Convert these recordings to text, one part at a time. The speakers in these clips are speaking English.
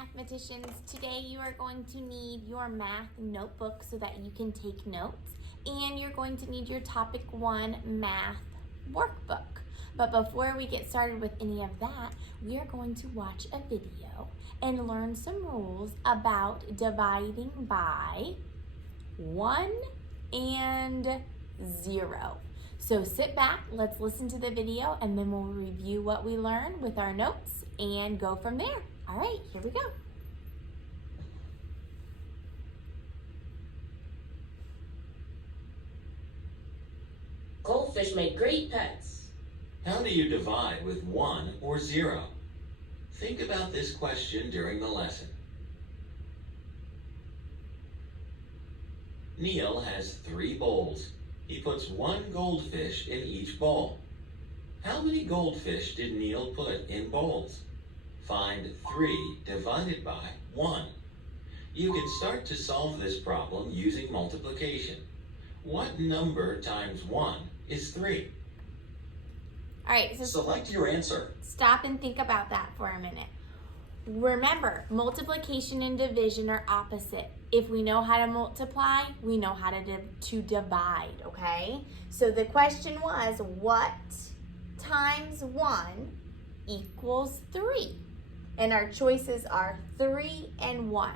mathematicians. Today you are going to need your math notebook so that you can take notes, and you're going to need your topic 1 math workbook. But before we get started with any of that, we are going to watch a video and learn some rules about dividing by 1 and 0. So sit back, let's listen to the video, and then we'll review what we learned with our notes and go from there. All right, here we go. Goldfish make great pets. How do you divide with 1 or 0? Think about this question during the lesson. Neil has 3 bowls. He puts 1 goldfish in each bowl. How many goldfish did Neil put in bowls? Find 3 divided by 1. You can start to solve this problem using multiplication. What number times 1 is 3? All right, so Select your answer. stop and think about that for a minute. Remember, multiplication and division are opposite. If we know how to multiply, we know how to divide, okay? So the question was, what times 1 equals 3? And our choices are 3 and 1.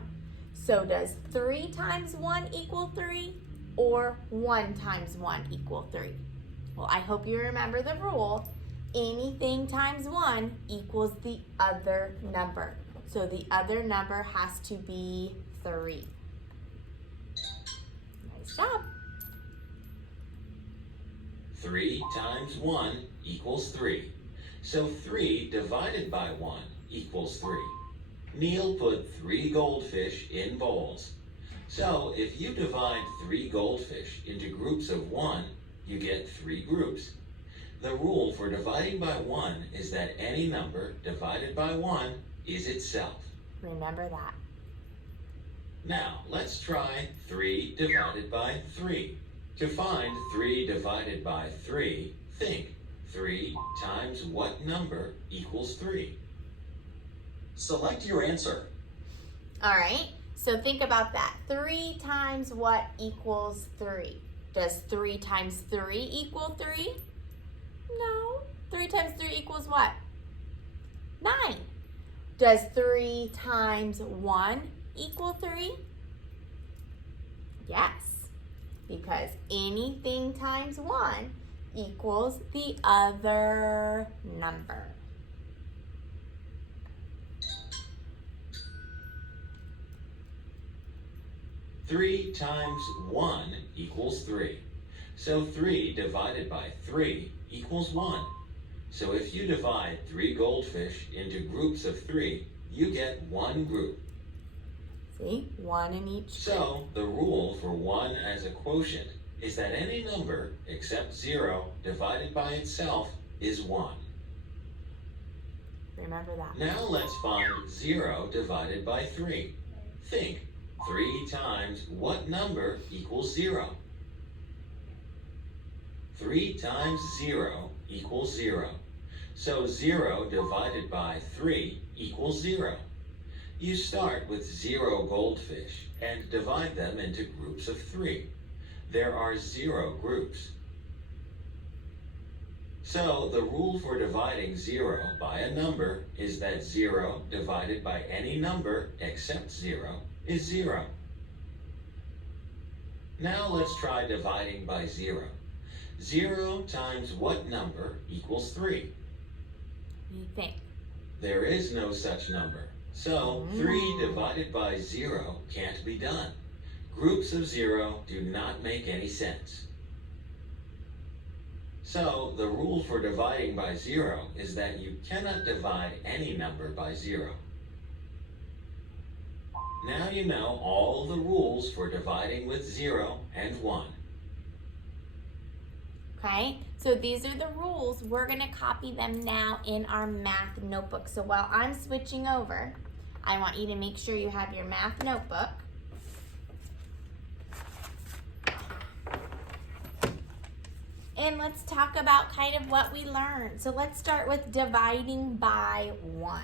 So does 3 times 1 equal 3 or 1 times 1 equal 3? Well, I hope you remember the rule. Anything times 1 equals the other number. So the other number has to be 3. Nice job. 3 times 1 equals 3. So 3 divided by 1 equals 3. Neil put 3 goldfish in bowls. So if you divide 3 goldfish into groups of 1, you get 3 groups. The rule for dividing by 1 is that any number divided by 1 is itself. Remember that. Now, let's try 3 divided by 3. To find 3 divided by 3, think 3 times what number equals 3? Select your answer. All right, so think about that. 3 times what equals 3? Does 3 times 3 equal 3? No. 3 times 3 equals what? 9. Does 3 times 1 equal 3? Yes, because anything times 1 equals the other number. Three times 1 equals 3. So 3 divided by 3 equals 1. So if you divide 3 goldfish into groups of 3, you get 1 group. See, 1 in each group. So the rule for 1 as a quotient is that any number except 0 divided by itself is 1. Remember that. Now let's find 0 divided by 3. Think 3 times what number equals 0? 3 times 0 equals 0. So 0 divided by 3 equals 0. You start with 0 goldfish and divide them into groups of 3. There are 0 groups. So the rule for dividing 0 by a number is that 0 divided by any number except 0 is 0. Now let's try dividing by 0. 0 times what number equals 3? You think. There is no such number. So 3 divided by 0 can't be done. Groups of 0 do not make any sense. So the rule for dividing by 0 is that you cannot divide any number by 0. Now you know all the rules for dividing with 0 and 1. Okay, so these are the rules. We're going to copy them now in our math notebook. So while I'm switching over, I want you to make sure you have your math notebook. And let's talk about kind of what we learned. So let's start with dividing by 1.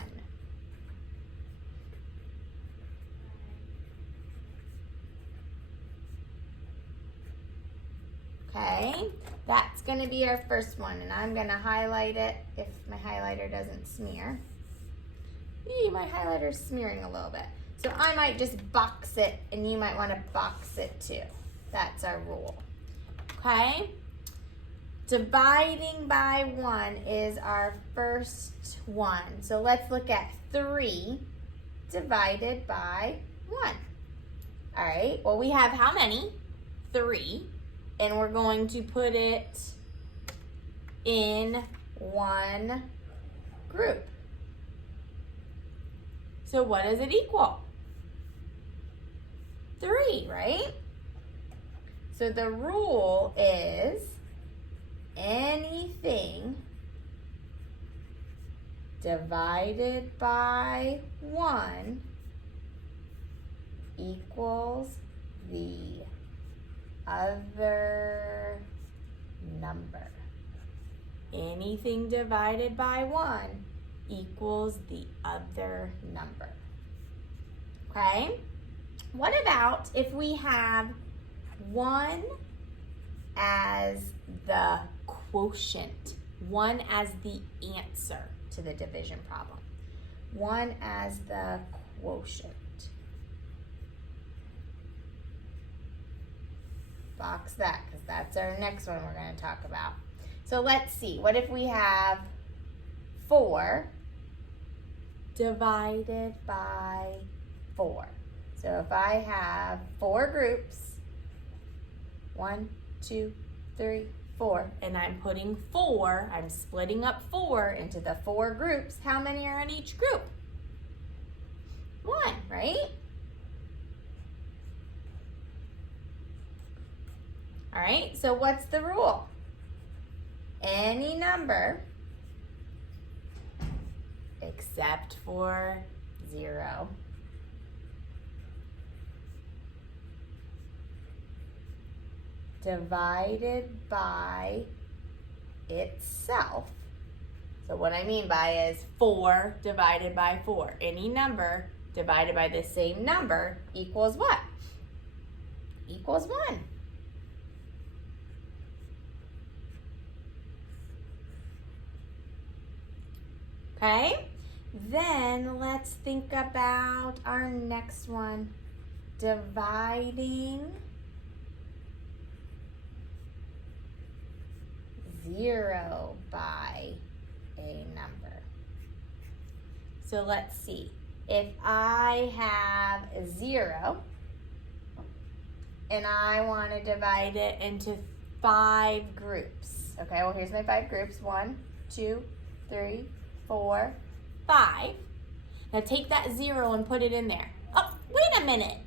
Okay, that's going to be our first one, and I'm going to highlight it if my highlighter doesn't smear. My highlighter's smearing a little bit. So I might just box it, and you might want to box it too. That's our rule. Okay? Dividing by 1 is our first one. So let's look at 3 divided by 1. All right, well, we have how many? 3. And we're going to put it in one group. So what does it equal? 3, right? So the rule is anything divided by 1 equals the other number. Anything divided by 1 equals the other number. Okay? What about if we have 1 as the quotient, 1 as the answer to the division problem, 1 as the quotient? Box that, because that's our next one we're going to talk about. So let's see. What if we have 4 divided by 4? So if I have 4 groups, 1, 2, 3, 4, and I'm putting 4, I'm splitting up 4 into the 4 groups, how many are in each group? 1, right? All right, so what's the rule? Any number except for 0 divided by itself. So what I mean by is 4 divided by 4. Any number divided by the same number equals what? Equals 1. Okay, then let's think about our next one, dividing 0 by a number. So let's see, if I have 0 and I want to divide it into 5 groups. Okay, well, here's my 5 groups, 1, 2, 3, 4, 5. Now take that 0 and put it in there. Oh, wait a minute.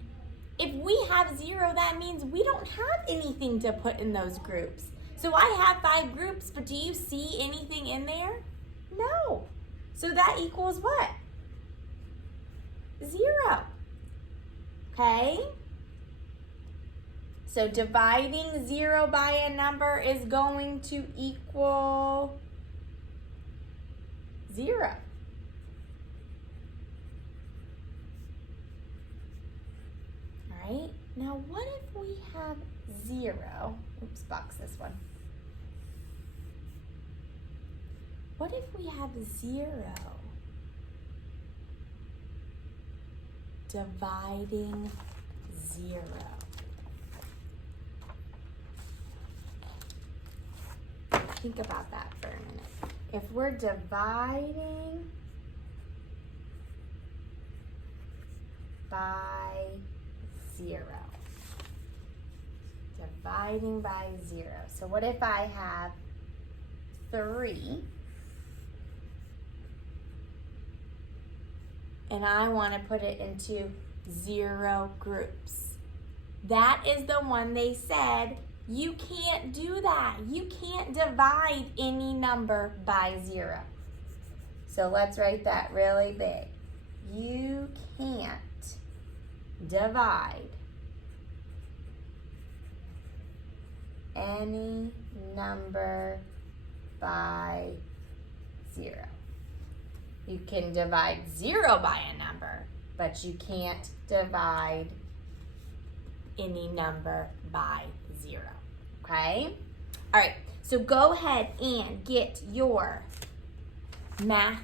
If we have 0, that means we don't have anything to put in those groups. So I have 5 groups, but do you see anything in there? No. So that equals what? 0. Okay? So dividing 0 by a number is going to equal 0. All right, now what if we have 0? Oops, box this one. What if we have 0 dividing 0? Think about that for a minute. If we're dividing by 0. Dividing by 0. So what if I have 3 and I want to put it into 0 groups? That is the one they said you can't do that. You can't divide any number by 0. So let's write that really big. You can't divide any number by 0. You can divide 0 by a number, but you can't divide any number by 0. okay? All right, so go ahead and get your math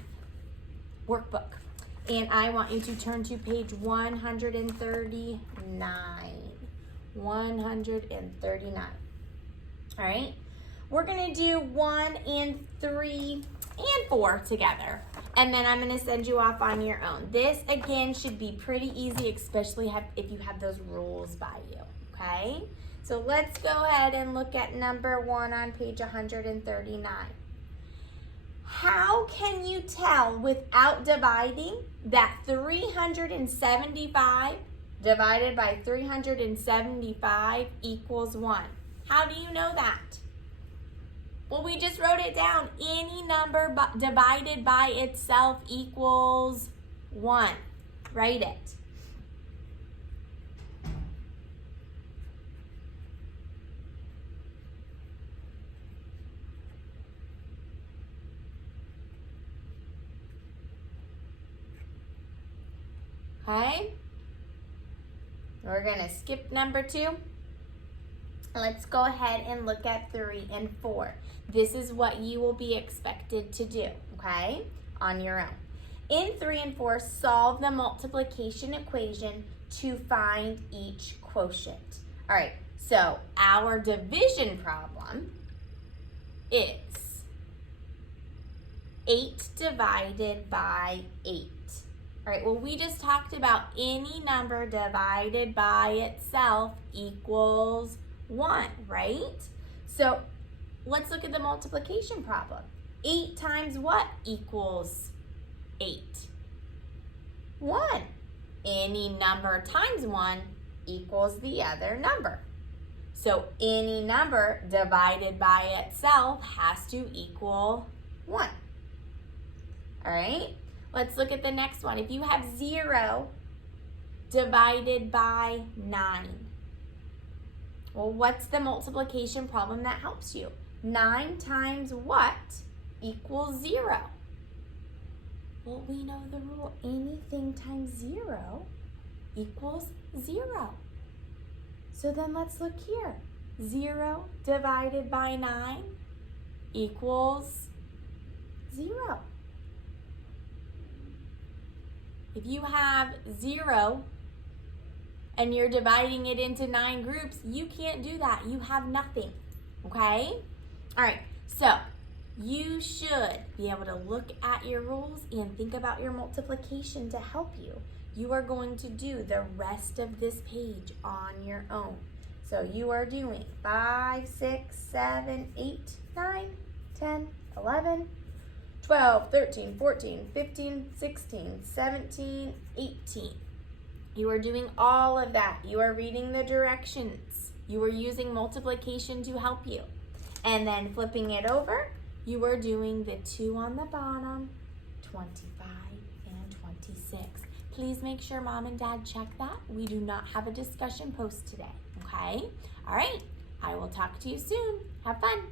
workbook. And I want you to turn to page 139. 139. All right, we're gonna do 1 and 3 and 4 together. And then I'm gonna send you off on your own. This, again, should be pretty easy, especially if you have those rules by you, okay? So let's go ahead and look at number 1 on page 139. How can you tell without dividing that 375 divided by 375 equals 1? How do you know that? Well, we just wrote it down. Any number divided by itself equals 1. Write it. Okay? We're going to skip number 2. Let's go ahead and look at 3 and 4. This is what you will be expected to do, okay, on your own. In 3 and 4, solve the multiplication equation to find each quotient. All right, so our division problem is 8 divided by 8. All right, well, we just talked about any number divided by itself equals 1, right? So let's look at the multiplication problem. 8 times what equals 8? 1. Any number times 1 equals the other number. So any number divided by itself has to equal 1. All right, let's look at the next one. If you have 0 divided by 9, well, what's the multiplication problem that helps you? 9 times what equals 0? Well, we know the rule. Anything times 0 equals 0. So then let's look here. 0 divided by 9 equals 0. If you have 0 and you're dividing it into 9 groups, you can't do that. You have nothing, okay? All right, so you should be able to look at your rules and think about your multiplication to help you. You are going to do the rest of this page on your own. So you are doing 5, 6, 7, 8, 9, 10, 11, 12, 13, 14, 15, 16, 17, 18. You are doing all of that. You are reading the directions. You are using multiplication to help you. And then flipping it over, you are doing the 2 on the bottom, 25 and 26. Please make sure Mom and Dad check that. We do not have a discussion post today, okay? All right, I will talk to you soon. Have fun.